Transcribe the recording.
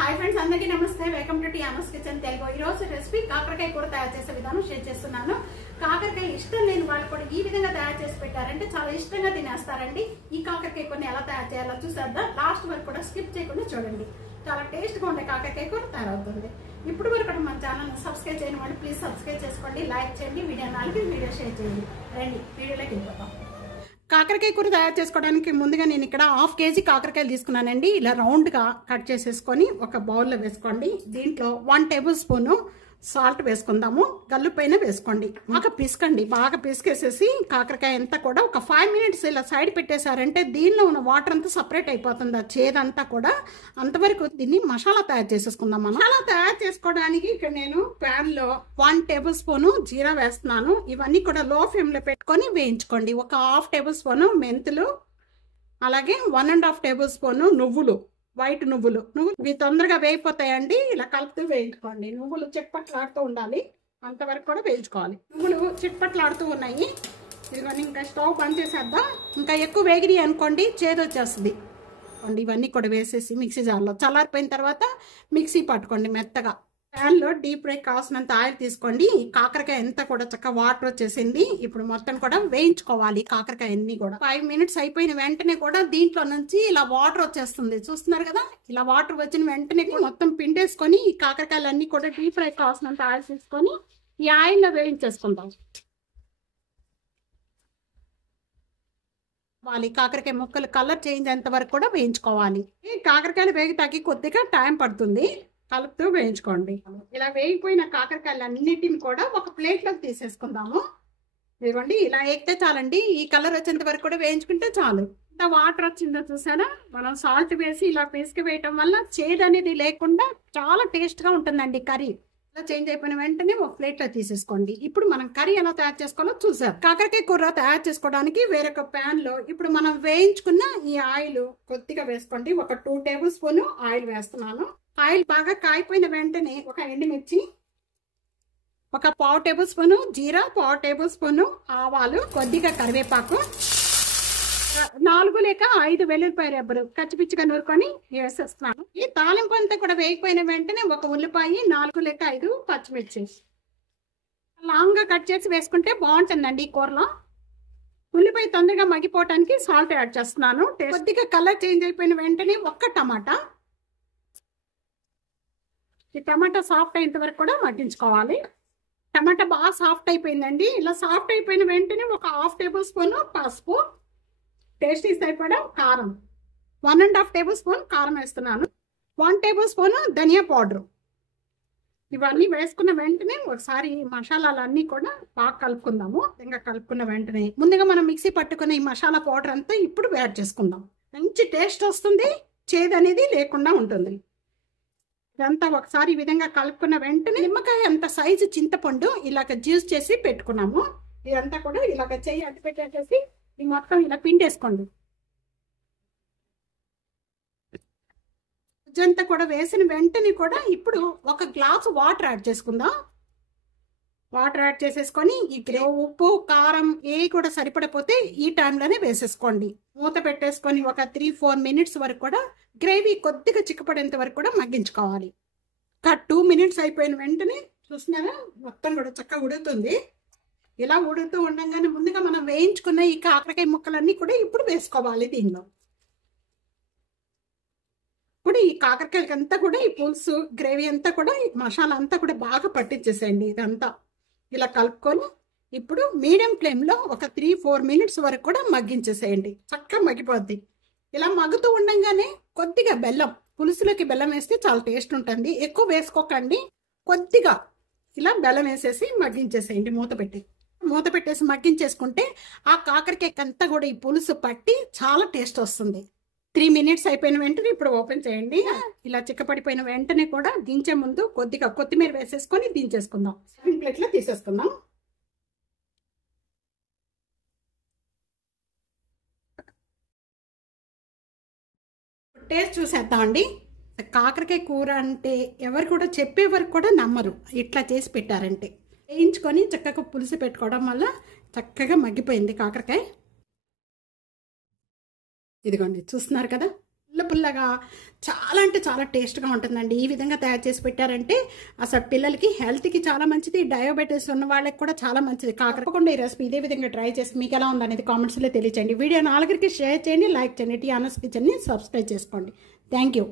Hi friends, అందరికీ నమస్తే. Welcome to TMS kitchen Telugu. ఈ రోజు రెసిపీ కాకరకాయ కూర తయారు చేసే విధానం షేర్ చేస్తున్నాను. కాకరకాయ ఇష్టం లేని వాళ్ళు కూడా ఈ విధంగా తయారు చేసి పెట్టారంటే చాలా ఇష్టంగా తినేస్తారండి. ఈ కాకరకాయ కూరని ఎలా తయారు చేయాలో చూసేద్దాం. లాస్ట్ వరకు కూడా స్కిప్ చేయకుండా చూడండి. చాలా టేస్ట్ గా ఉండే కాకరకాయ కూర తయారవుతుంది. ఇప్పుడు వరకు మన ఛానల్ సబ్స్క్రైబ్ చేయని వాళ్ళు ప్లీజ్ సబ్స్క్రైబ్ చేసుకోండి, లైక్ చేయండి, వీడియో షేర్ చేయండి. రండి వీడియోలోకి వెళ్ళిపోతాం. కాకరకాయ కూర తయారు చేసుకోవడానికి ముందుగా నేను ఇక్కడ 1/2 కేజీ కాకరకాయలు తీసుకున్నానండి. ఇలా రౌండ్గా కట్ చేసేసుకొని ఒక బౌల్లో వేసుకోండి. దీంట్లో 1 టేబుల్ స్పూన్ సాల్ట్ వేసుకుందాము. గల్లుపైన వేసుకోండి. బాగా పిసుకండి. బాగా పిసికేసేసి కాకరకాయ అంతా కూడా ఒక 5 మినిట్స్ ఇలా సైడ్ పెట్టేశారంటే దీనిలో ఉన్న వాటర్ అంతా సపరేట్ అయిపోతుంది. ఆ చేదంతా కూడా అంతవరకు దీన్ని మసాలా తయారు చేసేసుకుందాం. మసాలా తయారు చేసుకోవడానికి ఇక్కడ నేను ప్యాన్ లో 1 టేబుల్ స్పూన్ జీరా వేస్తున్నాను. ఇవన్నీ కూడా లో ఫ్లేమ్ లో పెట్టుకొని వేయించుకోండి. ఒక 1/2 టేబుల్ స్పూన్ మెంతులు, అలాగే 1.5 టేబుల్ స్పూన్ నువ్వులు, వైట్ నువ్వులు ఇవి తొందరగా వేయిపోతాయండి. ఇలా కలుపుతూ వేయించుకోండి. నువ్వులు చిట్పట్లాడుతూ ఉండాలి, అంతవరకు కూడా వేయించుకోవాలి. నువ్వులు చిట్పట్లాడుతూ ఉన్నాయి. ఇదిగోండి, ఇంకా స్టవ్ బంద్ చేసేద్దాం. ఇంకా ఎక్కువ వేగిరి అనుకోండి చేదు వచ్చేస్తుంది. ఇవన్నీ కూడా వేసేసి మిక్సీ జార్లో చల్లారిపోయిన తర్వాత మిక్సీ పట్టుకోండి మెత్తగా. ప్యాన్లో డీప్ ఫ్రై కావాల్సినంత ఆయిల్ తీసుకోండి. కాకరకాయ అంతా కూడా చక్కగా వాటర్ వచ్చేసింది. ఇప్పుడు మొత్తం కూడా వేయించుకోవాలి. కాకరకాయ అన్ని కూడా 5 మినిట్స్ అయిపోయిన వెంటనే కూడా దీంట్లో నుంచి ఇలా వాటర్ వచ్చేస్తుంది. చూస్తున్నారు కదా, ఇలా వాటర్ వచ్చిన వెంటనే మొత్తం పిండేసుకొని ఈ కాకరకాయలు అన్ని కూడా డీప్ ఫ్రై కావాల్సినంత ఆయిల్ తీసుకొని ఈ ఆయిల్లో వేయించేసుకుందాం. కాకరకాయ ముక్కలు కలర్ చేంజ్ అయ్యేంత వరకు కూడా వేయించుకోవాలి. ఈ కాకరకాయలు వేగితాకి కొద్దిగా టైం పడుతుంది. కలుపుతూ వేయించుకోండి. ఇలా వేగిపోయిన కాకరకాయలు అన్నిటిని కూడా ఒక ప్లేట్లోకి తీసేసుకుందాము. ఇదిగోండి, ఇలా ఎక్కితే చాలండి. ఈ కలర్ వచ్చేంత వరకు కూడా వేయించుకుంటే చాలు. ఇంత వాటర్ వచ్చిందో చూసారా. మనం సాల్ట్ వేసి ఇలా పిసికి వేయటం వల్ల చేదు అనేది లేకుండా చాలా టేస్ట్ గా ఉంటుందండి కర్రీ. ఇలా చేంజ్ అయిపోయిన వెంటనే ఒక ప్లేట్ లో తీసేసుకోండి. ఇప్పుడు మనం కర్రీ ఎలా తయారు చేసుకోవాలో చూసాం. కాకరకాయ కూర తయారు చేసుకోవడానికి వేరొక ప్యాన్ లో ఇప్పుడు మనం వేయించుకున్న ఈ ఆయిల్ కొద్దిగా వేసుకోండి. ఒక 2 టేబుల్ స్పూన్ ఆయిల్ వేస్తున్నాను. ఆయిల్ బాగా కాయిపోయిన వెంటనే ఒక ఎండుమిర్చి, ఒక 1/4 టేబుల్ స్పూన్ జీరా, 1/4 టేబుల్ స్పూన్ ఆవాలు, కొద్దిగా కరివేపాకు, 4 లేక 5 వెల్లుల్లిపాయ రెబ్బలు కచ్చిపిచ్చిగా నూరుకొని వేసేస్తున్నాను. ఈ తాలింపు అంతా కూడా వేగిపోయిన వెంటనే ఒక ఉల్లిపాయ, 4 లేక 5 పచ్చిమిర్చి లాంగ్ గా కట్ చేసి వేసుకుంటే బాగుంటుందండి ఈ కూరలో. ఉల్లిపాయ తొందరగా మగ్గిపోవటానికి సాల్ట్ యాడ్ చేస్తున్నాను. కొద్దిగా కలర్ చేంజ్ అయిపోయిన వెంటనే ఒక్క టమాటా. ఈ టమాటా సాఫ్ట్ అయ్యేంత వరకు కూడా మగ్గించుకోవాలి. టమాటా బాగా సాఫ్ట్ అయిపోయిందండి. ఇలా సాఫ్ట్ అయిపోయిన వెంటనే ఒక 1/2 టేబుల్ స్పూన్ పసుపు, టేస్టీ సరిపడా కారం, 1.5 టేబుల్ స్పూన్ కారం వేస్తున్నాను. 1 టేబుల్ స్పూన్ ధనియా పౌడర్. ఇవన్నీ వేసుకున్న వెంటనే ఒకసారి మసాలాలన్నీ కూడా బాగా కలుపుకుందాము. ఇంకా కలుపుకున్న వెంటనే ముందుగా మనం మిక్సీ పట్టుకున్న ఈ మసాలా పౌడర్ అంతా ఇప్పుడు యాడ్ చేసుకుందాం. మంచి టేస్ట్ వస్తుంది, చేదు అనేది లేకుండా ఉంటుంది. ఇదంతా ఒకసారి ఈ విధంగా కలుపుకున్న వెంటనే నిమ్మకాయ అంత సైజు చింతపండు ఇలాగ జ్యూస్ చేసి పెట్టుకున్నాము. ఇదంతా కూడా ఇలాగ చెయ్యి అడ్డు పెట్టేసేసి ఈ మొత్తం ఇలా పిండేసుకోండి. ఇదంతా కూడా వేసిన వెంటనే కూడా ఇప్పుడు ఒక గ్లాసు వాటర్ యాడ్ చేసుకుందాం. వాటర్ యాడ్ చేసేసుకొని ఈ ఉప్పు కారం ఏ కూడా సరిపడపోతే ఈ టైంలోనే వేసేసుకోండి. మూత పెట్టేసుకొని ఒక 3-4 మినిట్స్ వరకు కూడా గ్రేవీ కొద్దిగా చిక్కపడేంత వరకు కూడా మగ్గించుకోవాలి. ఒక 2 మినిట్స్ అయిపోయిన వెంటనే చూస్తున్నారా మొత్తం కూడా చక్కగా ఉడుకుతుంది. ఇలా ఉడుకుతూ ఉండగానే ముందుగా మనం వేయించుకున్న ఈ కాకరకాయ ముక్కలన్నీ కూడా ఇప్పుడు వేసుకోవాలి. దీనిలో ఇప్పుడు ఈ కాకరకాయలకి అంతా కూడా ఈ పులుసు గ్రేవీ అంతా కూడా ఈ మసాలా అంతా కూడా బాగా పట్టించేసేయండి. ఇదంతా ఇలా కలుపుకొని ఇప్పుడు మీడియం ఫ్లేమ్లో ఒక 3-4 మినిట్స్ వరకు కూడా మగ్గించేసేయండి. చక్కగా మగ్గిపోద్ది. ఇలా మగ్గుతూ ఉండగానే కొద్దిగా బెల్లం, పులుసులోకి బెల్లం వేస్తే చాలా టేస్ట్ ఉంటుంది. ఎక్కువ వేసుకోకండి, కొద్దిగా ఇలా బెల్లం వేసేసి మగ్గించేసేయండి. మూత పెట్టేసి మగ్గించేసుకుంటే ఆ కాకరకాయ అంతా కూడా ఈ పులుసు పట్టి చాలా టేస్ట్ వస్తుంది. 3 మినిట్స్ అయిపోయిన వెంటనే ఇప్పుడు ఓపెన్ చేయండి. ఇలా చిక్కపడిపోయిన వెంటనే కూడా దించే ముందు కొద్దిగా కొత్తిమీర వేసేసుకొని దించేసుకుందాం. ప్లేట్లో తీసేసుకుందాం. టేస్ట్ చూసేద్దామండి. కాకరకాయ కూర అంటే ఎవరు కూడా చెప్పే వరకు కూడా నమ్మరు. ఇట్లా చేసి పెట్టారంటే వేయించుకొని చక్కగా పులుసు పెట్టుకోవడం వల్ల చక్కగా మగ్గిపోయింది కాకరకాయ. ఇదిగోండి చూస్తున్నారు కదా, పుల్లగా చాలా అంటే చాలా టేస్ట్గా ఉంటుందండి. ఈ విధంగా తయారు చేసి పెట్టారంటే అసలు పిల్లలకి హెల్త్కి చాలా మంచిది, డయాబెటీస్ ఉన్న వాళ్ళకి కూడా చాలా మంచిది. కాకరకాయ ఈ రెసిపీ ఇదే విధంగా ట్రై చేసి మీకు ఎలా ఉందనేది కామెంట్స్లో తెలియచేయండి. వీడియో 4కి షేర్ చేయండి, లైక్ చేయండి. టియానాస్ కిచెన్ని సబ్స్క్రైబ్ చేసుకోండి. Thank you.